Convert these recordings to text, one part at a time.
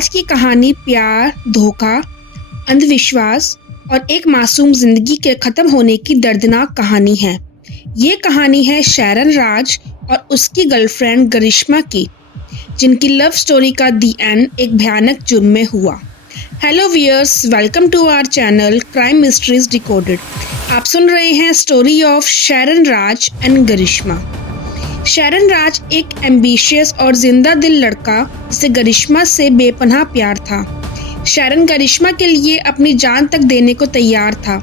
आज की कहानी प्यार, धोखा, अंधविश्वास और एक मासूम जिंदगी के खत्म होने की दर्दनाक कहानी है। ये कहानी है शैरन राज और उसकी गर्लफ्रेंड गरिश्मा की, जिनकी लव स्टोरी का दी एंड एक भयानक जुर्म में हुआ। Hello viewers, welcome to our channel crime mysteries decoded. आप सुन रहे हैं story of Sharon Raj and Garishma. Sharon Raj एक एम्बिशियस और जिंदा दिल लड़का जिसे गरिश्मा से बेपनाह प्यार था। शैरन गरिश्मा के लिए अपनी जान तक देने को तैयार था,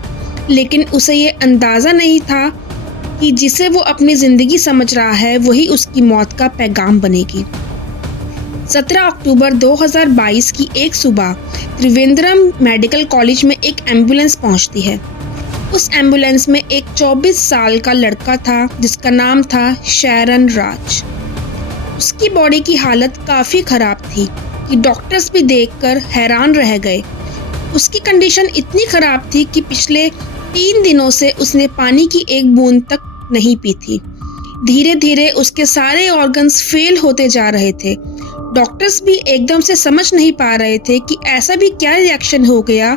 लेकिन उसे ये अंदाज़ा नहीं था कि जिसे वो अपनी ज़िंदगी समझ रहा है वही उसकी मौत का पैगाम बनेगी। 17 अक्टूबर 2022 की एक सुबह त्रिवेंद्रम मेडिकल कॉलेज में एक एम्बुलेंस पहुंचती है। उस एम्बुलेंस में एक 24 साल का लड़का था जिसका नाम था शैरन राज। उसकी बॉडी की हालत काफ़ी ख़राब थी कि डॉक्टर्स भी देखकर हैरान रह गए। उसकी कंडीशन इतनी ख़राब थी कि पिछले 3 दिनों से उसने पानी की एक बूंद तक नहीं पी थी। धीरे धीरे उसके सारे ऑर्गन्स फेल होते जा रहे थे। डॉक्टर्स भी एकदम से समझ नहीं पा रहे थे कि ऐसा भी क्या रिएक्शन हो गया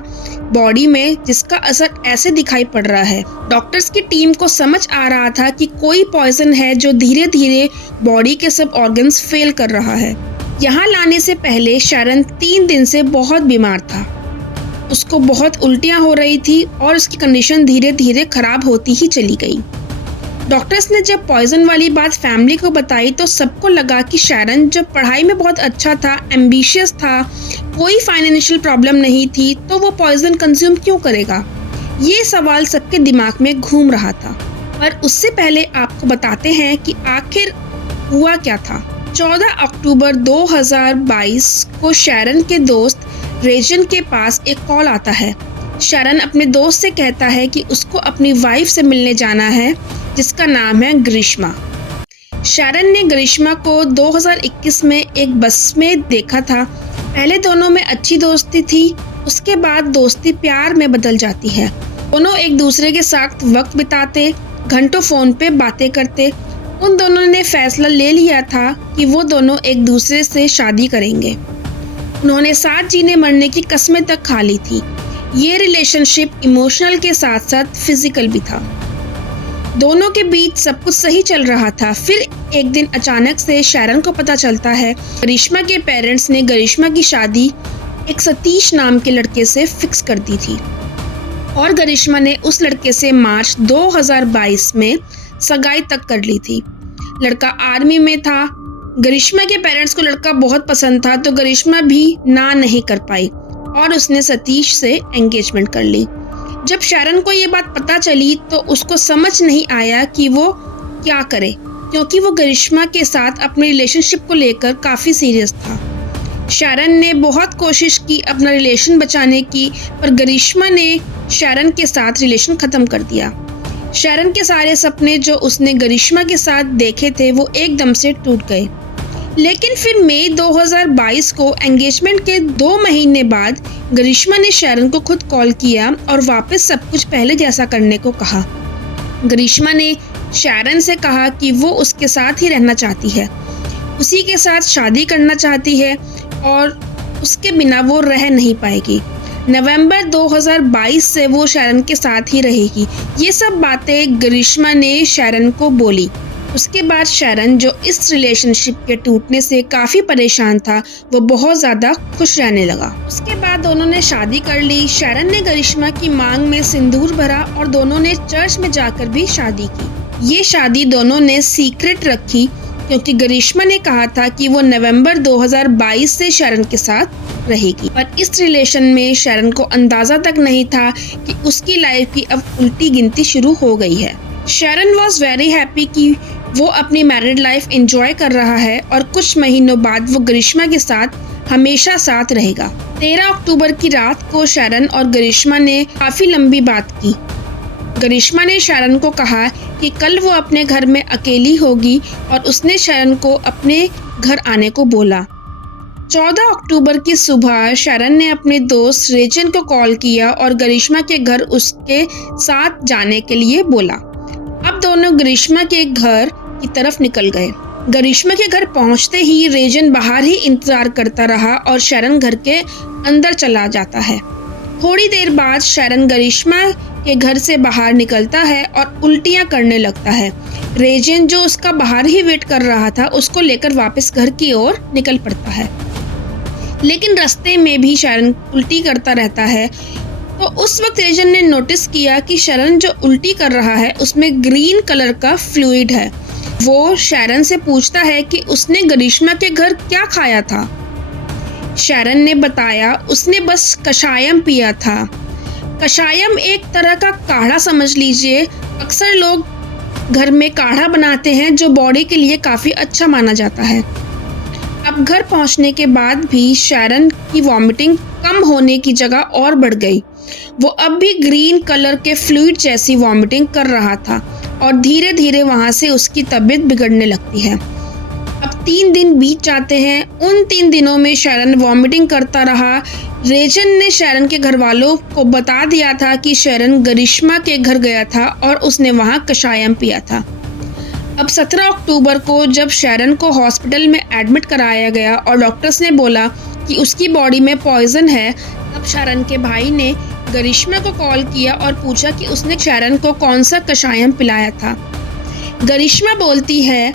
बॉडी में जिसका असर ऐसे दिखाई पड़ रहा है। डॉक्टर्स की टीम को समझ आ रहा था कि कोई पॉइजन है जो धीरे धीरे बॉडी के सब ऑर्गन्स फेल कर रहा है। यहाँ लाने से पहले शैरन 3 दिन से बहुत बीमार था। उसको बहुत उल्टियाँ हो रही थी और उसकी कंडीशन धीरे धीरे खराब होती ही चली गई। डॉक्टर्स ने जब पॉइजन वाली बात फैमिली को बताई तो सबको लगा कि शैरन जब पढ़ाई में बहुत अच्छा था, एम्बिशियस था, कोई फाइनेंशियल प्रॉब्लम नहीं थी, तो वो पॉइजन कंज्यूम क्यों करेगा। ये सवाल सबके दिमाग में घूम रहा था। पर उससे पहले आपको बताते हैं कि आखिर हुआ क्या था। 14 अक्टूबर 2022 को शैरन के दोस्त रेजन के पास एक कॉल आता है। शैरन अपने दोस्त से कहता है कि उसको अपनी वाइफ से मिलने जाना है जिसका नाम है गरिश्मा। शैरन ने गरिश्मा को 2021 में एक बस में देखा था। पहले दोनों में अच्छी दोस्ती थी, उसके बाद दोस्ती प्यार में बदल जाती है। दोनों एक दूसरे के साथ वक्त बिताते, घंटों फ़ोन पे बातें करते। उन दोनों ने फैसला ले लिया था कि वो दोनों एक दूसरे से शादी करेंगे। उन्होंने साथ जीने मरने की कस्में तक खा ली थी। ये रिलेशनशिप इमोशनल के साथ साथ फिजिकल भी था। दोनों के बीच सब कुछ सही चल रहा था। फिर एक दिन अचानक से शैरन को पता चलता है गरिश्मा के पेरेंट्स ने गरिश्मा की शादी एक सतीश नाम के लड़के से फिक्स कर दी थी और गरिश्मा ने उस लड़के से मार्च 2022 में सगाई तक कर ली थी। लड़का आर्मी में था। गरिश्मा के पेरेंट्स को लड़का बहुत पसंद था, तो गरिश्मा भी ना नहीं कर पाई और उसने सतीश से एंगेजमेंट कर ली। जब शैरन को ये बात पता चली तो उसको समझ नहीं आया कि वो क्या करे, क्योंकि वो गरिश्मा के साथ अपने रिलेशनशिप को लेकर काफ़ी सीरियस था। शैरन ने बहुत कोशिश की अपना रिलेशन बचाने की, पर गरिश्मा ने शैरन के साथ रिलेशन ख़त्म कर दिया। शैरन के सारे सपने जो उसने गरिश्मा के साथ देखे थे वो एकदम से टूट गए। लेकिन फिर मई 2022 को एंगेजमेंट के 2 महीने बाद गरिश्मा ने शैरन को खुद कॉल किया और वापस सब कुछ पहले जैसा करने को कहा। गरिश्मा ने शैरन से कहा कि वो उसके साथ ही रहना चाहती है, उसी के साथ शादी करना चाहती है और उसके बिना वो रह नहीं पाएगी। नवंबर 2022 से वो शैरन के साथ ही रहेगी। ये सब बातें गरिश्मा ने शैरन को बोली। उसके बाद शैरन, जो इस रिलेशनशिप के टूटने से काफ़ी परेशान था, वो बहुत ज़्यादा खुश रहने लगा। उसके बाद दोनों ने शादी कर ली। शैरन ने गरिश्मा की मांग में सिंदूर भरा और दोनों ने चर्च में जाकर भी शादी की। ये शादी दोनों ने सीक्रेट रखी क्योंकि गरिश्मा ने कहा था कि वो नवंबर 2022 से शैरन के साथ रहेगी। पर इस रिलेशन में शैरन को अंदाज़ा तक नहीं था कि उसकी लाइफ की अब उल्टी गिनती शुरू हो गई है। शैरन वॉज वेरी हैप्पी कि वो अपनी मैरिड लाइफ एंजॉय कर रहा है और कुछ महीनों बाद वो गरिश्मा के साथ हमेशा साथ रहेगा। 13 अक्टूबर की रात को शैरन और गरिश्मा ने काफ़ी लंबी बात की। गरिश्मा ने शैरन को कहा कि कल वो अपने घर में अकेली होगी और उसने शैरन को अपने घर आने को बोला। 14 अक्टूबर की सुबह शैरन ने अपने दोस्त रेजन को कॉल किया और गरिश्मा के घर उसके साथ जाने के लिए बोला। अब दोनों गरिश्मा के घर की तरफ निकल गए। गरिश्मा के घर पहुंचते ही रेजन बाहर ही इंतजार करता रहा और शैरन घर के अंदर चला जाता है। थोड़ी देर बाद शैरन गरिश्मा के घर से बाहर निकलता है और उल्टियां करने लगता है। रेजन जो उसका बाहर ही वेट कर रहा था उसको लेकर वापस घर की ओर निकल पड़ता है, लेकिन रास्ते में भी शैरन उल्टी करता रहता है। तो उस वक्त रेजन ने नोटिस किया कि शैरन जो उल्टी कर रहा है उसमें ग्रीन कलर का फ्लूइड है। वो शैरन से पूछता है कि उसने गरिश्मा के घर क्या खाया था। शैरन ने बताया उसने बस कषायम पिया था। कषायम एक तरह का काढ़ा समझ लीजिए। अक्सर लोग घर में काढ़ा बनाते हैं जो बॉडी के लिए काफ़ी अच्छा माना जाता है। अब घर पहुंचने के बाद भी शैरन की वॉमिटिंग कम होने की जगह और बढ़ गई। वो अब भी ग्रीन कलर के फ्लूइड जैसी वॉमिटिंग कर रहा था और धीरे धीरे वहाँ से उसकी तबीयत बिगड़ने लगती है। अब 3 दिन बीत जाते हैं। उन 3 दिनों में शैरन वॉमिटिंग करता रहा। रेजन ने शैरन के घर वालों को बता दिया था कि शैरन गरिश्मा के घर गया था और उसने वहाँ कषायम पिया था। अब 17 अक्टूबर को जब शैरन को हॉस्पिटल में एडमिट कराया गया और डॉक्टर्स ने बोला कि उसकी बॉडी में पॉइजन है, तब शैरन के भाई ने गरिश्मा को कॉल किया और पूछा कि उसने शैरन को कौन सा कषायम पिलाया था। गरिश्मा बोलती है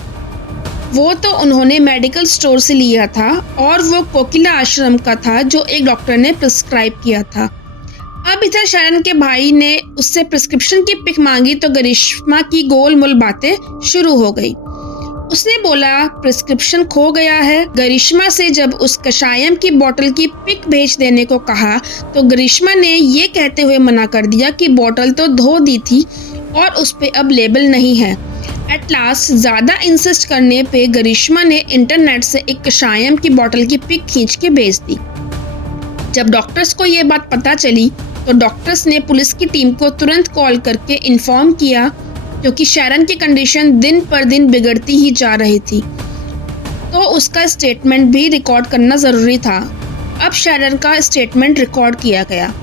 वो तो उन्होंने मेडिकल स्टोर से लिया था और वो कोकिला आश्रम का था जो एक डॉक्टर ने प्रिस्क्राइब किया था। अब इधर शैरन के भाई ने उससे प्रिस्क्रिप्शन की पिक मांगी तो गरिश्मा की गोलमोल बातें शुरू हो गई। उसने बोला प्रिस्क्रिप्शन खो गया है। गरिश्मा से जब उस कषायम की बोतल की पिक भेज देने को कहा तो गरिश्मा ने ये कहते हुए मना कर दिया कि बोतल तो धो दी थी और उस पे अब लेबल नहीं है। एट लास्ट ज़्यादा इंसिस्ट करने पे गरिश्मा ने इंटरनेट से एक कषायम की बोतल की पिक खींच के भेज दी। जब डॉक्टर्स को ये बात पता चली तो डॉक्टर्स ने पुलिस की टीम को तुरंत कॉल करके इन्फॉर्म किया, क्योंकि शैरन की कंडीशन दिन पर दिन बिगड़ती ही जा रही थी, तो उसका स्टेटमेंट भी रिकॉर्ड करना ज़रूरी था। अब शैरन का स्टेटमेंट रिकॉर्ड किया गया।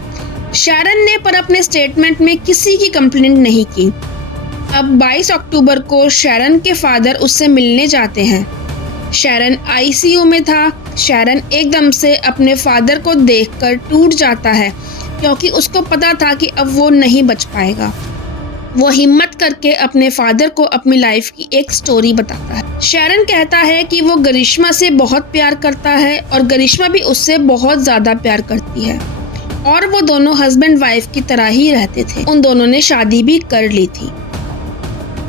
शैरन ने पर अपने स्टेटमेंट में किसी की कंप्लेंट नहीं की। अब 22 अक्टूबर को शैरन के फादर उससे मिलने जाते हैं। शैरन आईसीयू में था। शैरन एकदम से अपने फादर को देखकर टूट जाता है, क्योंकि उसको पता था कि अब वो नहीं बच पाएगा। वो हिम्मत करके अपने फादर को अपनी लाइफ की एक स्टोरी बताता है। शैरन कहता है कि वो गरिश्मा से बहुत प्यार करता है और गरिश्मा भी उससे बहुत ज़्यादा प्यार करती है और वो दोनों हस्बैंड वाइफ की तरह ही रहते थे। उन दोनों ने शादी भी कर ली थी।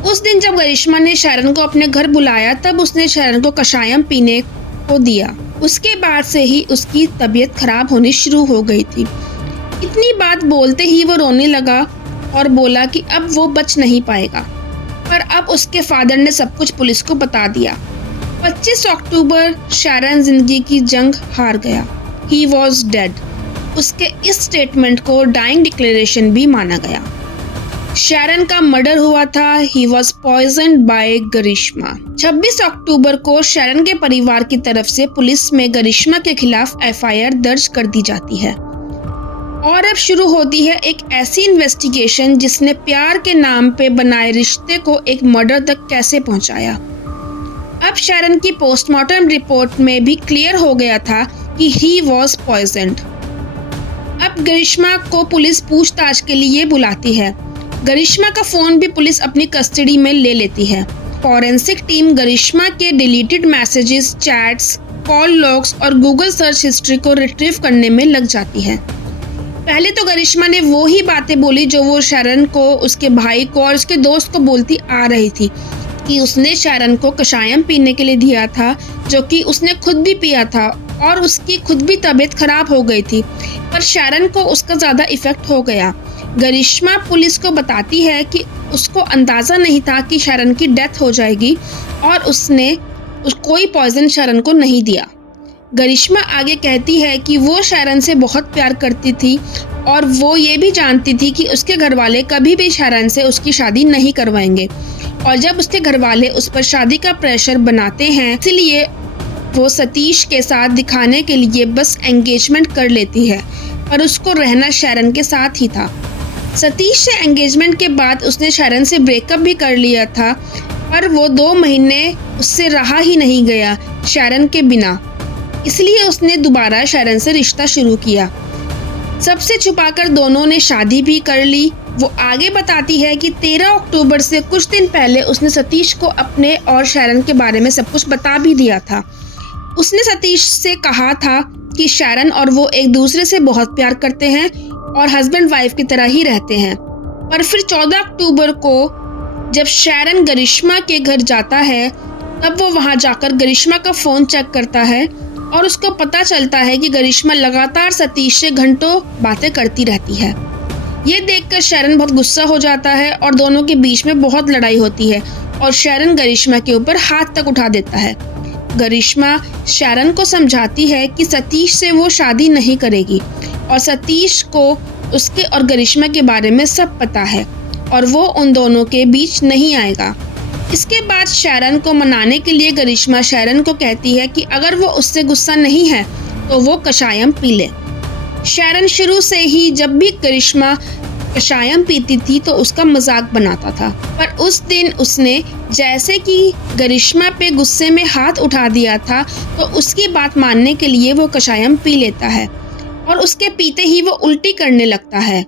उस दिन जब गरिश्मा ने शैरन को अपने घर बुलाया तब उसने शैरन को कषायम पीने को दिया। उसके बाद से ही उसकी तबीयत खराब होनी शुरू हो गई थी। इतनी बात बोलते ही वो रोने लगा और बोला कि अब वो बच नहीं पाएगा। पर अब उसके फादर ने सब कुछ पुलिस को बता दिया। 25 अक्टूबर शैरन जिंदगी की जंग हार गया। He was dead. उसके इस स्टेटमेंट को डाइंग डिक्लेरेशन भी माना गया। शैरन का मर्डर हुआ था। He was पॉइजन्ड bye गरिश्मा। 26 अक्टूबर को शैरन के परिवार की तरफ से पुलिस में गरिश्मा के खिलाफ एफआईआर दर्ज कर दी जाती है और अब शुरू होती है एक ऐसी इन्वेस्टिगेशन जिसने प्यार के नाम पे बनाए रिश्ते को एक मर्डर तक कैसे पहुंचाया। अब शैरन की पोस्टमार्टम रिपोर्ट में भी क्लियर हो गया था कि ही वॉज पॉइजन्ड। अब गरिश्मा को पुलिस पूछताछ के लिए बुलाती है। गरिश्मा का फ़ोन भी पुलिस अपनी कस्टडी में ले लेती है। फॉरेंसिक टीम गरिश्मा के deleted messages, chats, call logs और गूगल सर्च हिस्ट्री को रिट्रीव करने में लग जाती है। पहले तो गरिश्मा ने वो ही बातें बोली जो वो शैरन को, उसके भाई को और उसके दोस्त को बोलती आ रही थी, कि उसने शैरन को कषायम पीने के लिए दिया था, जो कि उसने खुद भी पिया था और उसकी खुद भी तबीयत खराब हो गई थी, पर शैरन को उसका ज़्यादा इफ़ेक्ट हो गया। गरिश्मा पुलिस को बताती है कि उसको अंदाज़ा नहीं था कि शैरन की डेथ हो जाएगी और उसने कोई पॉइजन शैरन को नहीं दिया। गरिश्मा आगे कहती है कि वो शैरन से बहुत प्यार करती थी और वो ये भी जानती थी कि उसके घर वाले कभी भी शैरन से उसकी शादी नहीं करवाएंगे, और जब उसके घर वाले उस पर शादी का प्रेशर बनाते हैं इसलिए वो सतीश के साथ दिखाने के लिए बस एंगेजमेंट कर लेती है, पर उसको रहना शैरन के साथ ही था। सतीश से एंगेजमेंट के बाद उसने शैरन से ब्रेकअप भी कर लिया था, पर वो 2 महीने उससे रहा ही नहीं गया शैरन के बिना, इसलिए उसने दोबारा शैरन से रिश्ता शुरू किया। सबसे छुपाकर दोनों ने शादी भी कर ली। वो आगे बताती है कि 13 अक्टूबर से कुछ दिन पहले उसने सतीश को अपने और शैरन के बारे में सब कुछ बता भी दिया था। उसने सतीश से कहा था कि शैरन और वो एक दूसरे से बहुत प्यार करते हैं और हस्बैंड वाइफ की तरह ही रहते हैं। पर फिर 14 अक्टूबर को जब शैरन गरिश्मा के घर जाता है, तब वो वहां जाकर गरिश्मा का फ़ोन चेक करता है और उसको पता चलता है कि गरिश्मा लगातार सतीश से घंटों बातें करती रहती है। ये देखकर शैरन बहुत गुस्सा हो जाता है और दोनों के बीच में बहुत लड़ाई होती है और शैरन गरिश्मा के ऊपर हाथ तक उठा देता है। गरिश्मा शैरन को समझाती है कि सतीश से वो शादी नहीं करेगी और सतीश को उसके और गरिश्मा के बारे में सब पता है और वो उन दोनों के बीच नहीं आएगा। इसके बाद शैरन को मनाने के लिए गरिश्मा शैरन को कहती है कि अगर वो उससे गुस्सा नहीं है तो वो कषायम पी ले। शैरन शुरू से ही जब भी गरिश्मा कषायम पीती थी तो उसका मजाक बनाता था, पर उस दिन उसने जैसे कि गरिश्मा पे गुस्से में हाथ उठा दिया था तो उसकी बात मानने के लिए वो कषायम पी लेता है और उसके पीते ही वो उल्टी करने लगता है।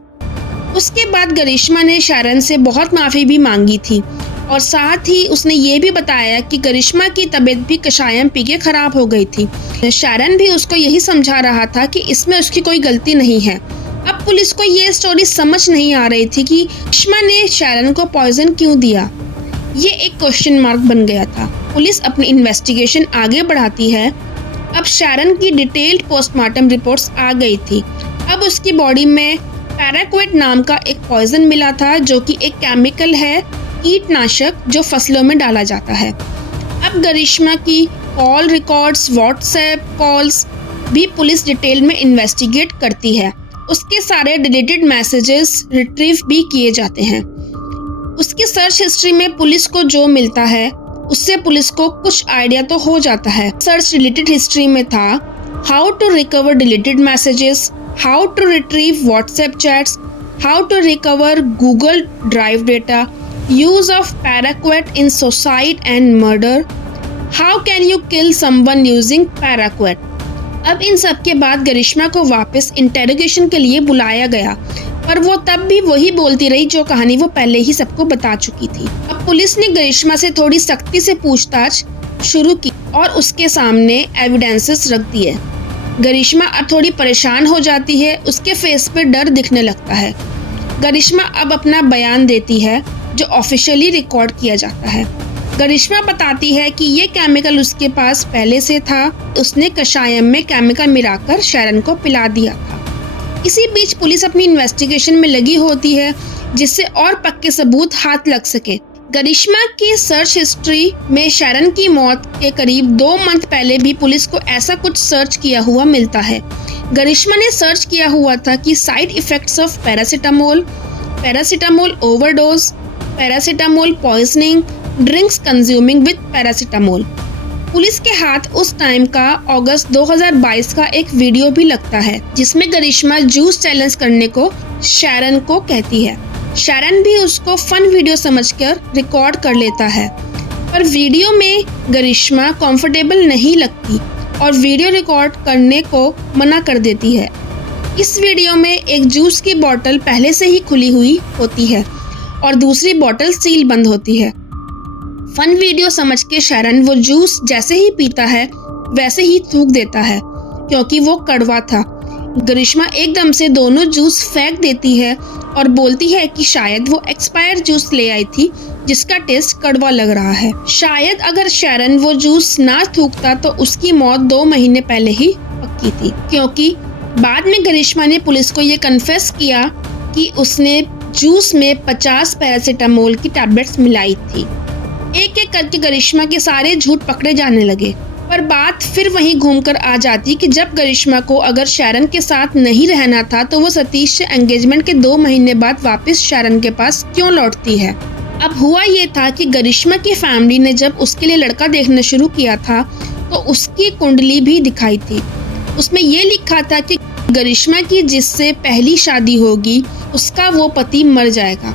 उसके बाद गरिश्मा ने शैरन से बहुत माफ़ी भी मांगी थी और साथ ही उसने ये भी बताया कि गरिश्मा की तबीयत भी कषायम पी के खराब हो गई थी। शैरन भी उसको यही समझा रहा था कि इसमें उसकी कोई गलती नहीं है। अब पुलिस को ये स्टोरी समझ नहीं आ रही थी कि गरिश्मा ने शैरन को पॉइजन क्यों दिया। ये एक क्वेश्चन मार्क बन गया था। पुलिस अपनी इन्वेस्टिगेशन आगे बढ़ाती है। अब शैरन की डिटेल्ड पोस्टमार्टम रिपोर्ट्स आ गई थी। अब उसकी बॉडी में पैराक्वेट नाम का एक पॉइजन मिला था, जो कि एक केमिकल है, कीटनाशक, जो फसलों में डाला जाता है। अब गरिश्मा की कॉल रिकॉर्ड्स, व्हाट्सएप कॉल्स भी पुलिस डिटेल में इन्वेस्टिगेट करती है। उसके सारे डिलीटेड मैसेजेस रिट्रीव भी किए जाते हैं। उसकी सर्च हिस्ट्री में पुलिस को जो मिलता है उससे पुलिस को कुछ आइडिया तो हो जाता है। सर्च डिलीटेड हिस्ट्री में था how to recover deleted messages, how to retrieve WhatsApp chats, how to recover Google drive data, use of paraquat in suicide and murder, how can you kill someone using paraquat। अब इन सब के बाद गरिश्मा को वापस interrogation के लिए बुलाया गया, पर वो तब भी वही बोलती रही जो कहानी वो पहले ही सबको बता चुकी थी। अब पुलिस ने गरिश्मा से थोड़ी सख्ती से पूछताछ शुरू की और उसके सामने एविडेंसेस रख दिए। गरिश्मा अब थोड़ी परेशान हो जाती है, उसके फेस पे डर दिखने लगता है। गरिश्मा अब अपना बयान देती है जो ऑफिशियली रिकॉर्ड किया जाता है। गरिश्मा बताती है कि ये केमिकल उसके पास पहले से था। उसने कषायम में केमिकल मिलाकर शैरन को पिला दिया था। इसी बीच पुलिस अपनी इन्वेस्टिगेशन में लगी होती है जिससे और पक्के सबूत हाथ लग सके। गरिश्मा की सर्च हिस्ट्री में शैरन की मौत के करीब 2 मंथ पहले भी पुलिस को ऐसा कुछ सर्च किया हुआ मिलता है। गरिश्मा ने सर्च किया हुआ था कि side effects of paracetamol, paracetamol overdose, paracetamol poisoning, drinks consuming with paracetamol. Police के हाथ उस टाइम का अगस्त 2022 का एक वीडियो भी लगता है जिसमें गरिश्मा जूस चैलेंज करने को शैरन को कहती है। शैरन भी उसको फन वीडियो समझकर रिकॉर्ड कर लेता है, पर वीडियो में गरिश्मा कंफर्टेबल नहीं लगती और वीडियो रिकॉर्ड करने को मना कर देती है। इस वीडियो में एक जूस की बोतल पहले से ही खुली हुई होती है और दूसरी बोतल सील बंद होती है। फन वीडियो समझ के शैरन वो जूस जैसे ही पीता है वैसे ही थूक देता है क्योंकि वो कड़वा था। गरिश्मा एकदम से दोनों जूस फेंक देती है और बोलती है कि शायद वो एक्सपायर जूस ले आई थी जिसका टेस्ट कड़वा लग रहा है। शायद अगर शैरन वो जूस ना थूकता तो उसकी मौत 2 महीने पहले ही पक्की थी, क्योंकि बाद में गरिश्मा ने पुलिस को ये कन्फेस किया कि उसने जूस में 50 पैरासीटामोल की टैबलेट्स मिलाई थी। एक एक करके गरिश्मा के सारे झूठ पकड़े जाने लगे, पर बात फिर वहीं घूमकर आ जाती कि जब गरिश्मा को अगर शैरन के साथ नहीं रहना था तो वो सतीश से एंगेजमेंट के 2 महीने बाद वापस शैरन के पास क्यों लौटती है। अब हुआ ये था कि गरिश्मा की फैमिली ने जब उसके लिए लड़का देखना शुरू किया था तो उसकी कुंडली भी दिखाई थी। उसमें ये लिखा था कि गरिश्मा की जिससे पहली शादी होगी उसका वो पति मर जाएगा।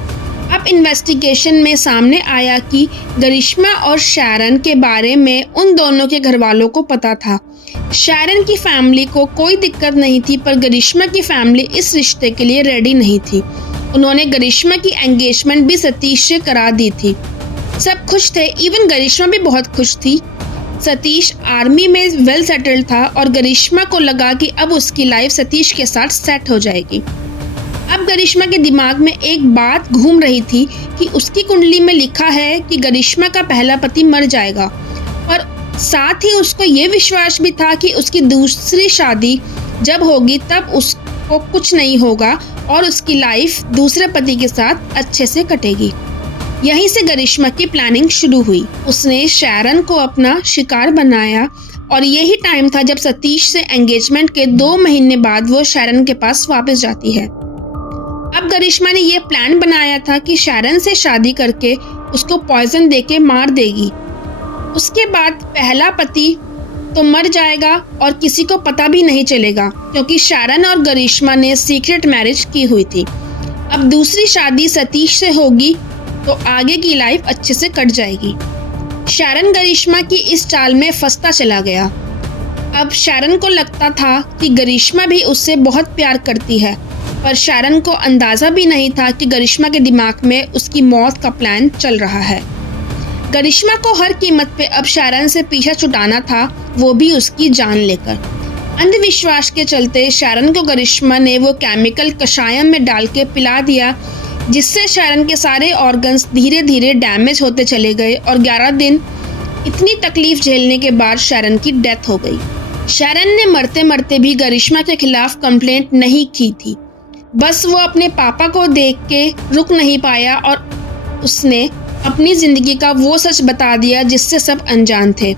अब अब इन्वेस्टिगेशन में सामने आया कि गरिश्मा और शैरन के बारे में उन दोनों के घर वालों को पता था। शैरन की फैमिली को कोई दिक्कत नहीं थी, पर गरिश्मा की फैमिली इस रिश्ते के लिए रेडी नहीं थी। उन्होंने गरिश्मा की एंगेजमेंट भी सतीश से करा दी थी। सब खुश थे, इवन गरिश्मा भी बहुत खुश थी। सतीश आर्मी में वेल सेटल्ड था और गरिश्मा को लगा कि अब उसकी लाइफ सतीश के साथ सेट हो जाएगी। अब गरिश्मा के दिमाग में एक बात घूम रही थी कि उसकी कुंडली में लिखा है कि गरिश्मा का पहला पति मर जाएगा, और साथ ही उसको ये विश्वास भी था कि उसकी दूसरी शादी जब होगी तब उसको कुछ नहीं होगा और उसकी लाइफ दूसरे पति के साथ अच्छे से कटेगी। यहीं से गरिश्मा की प्लानिंग शुरू हुई। उसने शैरन को अपना शिकार बनाया और यही टाइम था जब सतीश से एंगेजमेंट के 2 महीने बाद वो शैरन के पास वापस जाती है। अब गरिश्मा ने ये प्लान बनाया था कि शैरन से शादी करके उसको पॉइजन देके मार देगी। उसके बाद पहला पति तो मर जाएगा और किसी को पता भी नहीं चलेगा, क्योंकि शैरन और गरिश्मा ने सीक्रेट मैरिज की हुई थी। अब दूसरी शादी सतीश से होगी तो आगे की लाइफ अच्छे से कट जाएगी। शैरन गरिश्मा की इस चाल में फंसता चला गया। अब शैरन को लगता था कि गरिश्मा भी उससे बहुत प्यार करती है, पर शैरन को अंदाज़ा भी नहीं था कि गरिश्मा के दिमाग में उसकी मौत का प्लान चल रहा है। गरिश्मा को हर कीमत पे अब शैरन से पीछा छुड़ाना था, वो भी उसकी जान लेकर। अंधविश्वास के चलते शैरन को गरिश्मा ने वो केमिकल कषायम में डाल के पिला दिया, जिससे शैरन के सारे ऑर्गन्स धीरे धीरे डैमेज होते चले गए और 11 दिन इतनी तकलीफ झेलने के बाद शैरन की डेथ हो गई। शैरन ने मरते मरते भी गरिश्मा के खिलाफ कंप्लेंट नहीं की थी, बस वो अपने पापा को देख के रुक नहीं पाया और उसने अपनी जिंदगी का वो सच बता दिया जिससे सब अनजान थे।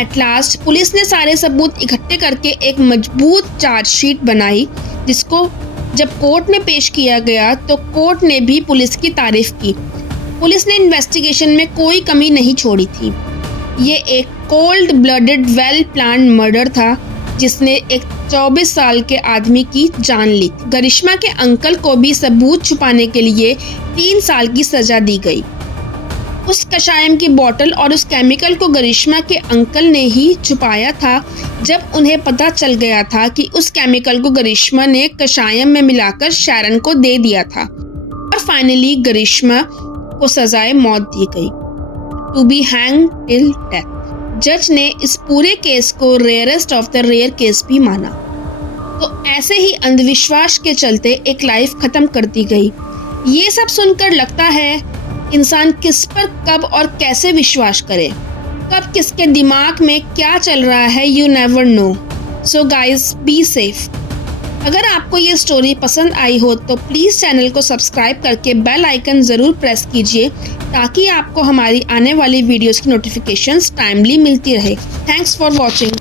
एट लास्ट पुलिस ने सारे सबूत इकट्ठे करके एक मजबूत चार्जशीट बनाई, जिसको जब कोर्ट में पेश किया गया तो कोर्ट ने भी पुलिस की तारीफ की। पुलिस ने इन्वेस्टिगेशन में कोई कमी नहीं छोड़ी थी। ये एक cold blooded well planned murder था, जिसने एक 24 साल के आदमी की जान ली। गरिश्मा के अंकल को भी सबूत छुपाने के लिए 3 साल की सजा दी गई। उस कषायम की बोतल और उस केमिकल को गरिश्मा के अंकल ने ही छुपाया था, जब उन्हें पता चल गया था कि उस केमिकल को गरिश्मा ने कषायम में मिलाकर शैरन को दे दिया था। और फाइनली गरिश्मा को सजाए मौत दी गई, to be hang till death. जज ने इस पूरे केस को rarest of the rare case भी माना। तो ऐसे ही अंधविश्वास के चलते एक लाइफ खत्म कर दी गई। ये सब सुनकर लगता है इंसान किस पर कब और कैसे विश्वास करे, कब किसके दिमाग में क्या चल रहा है, you never know. So guys be safe. अगर आपको ये स्टोरी पसंद आई हो तो प्लीज़ चैनल को सब्सक्राइब करके बेल आइकन ज़रूर प्रेस कीजिए, ताकि आपको हमारी आने वाली वीडियोस की नोटिफिकेशंस टाइमली मिलती रहे। Thanks for watching.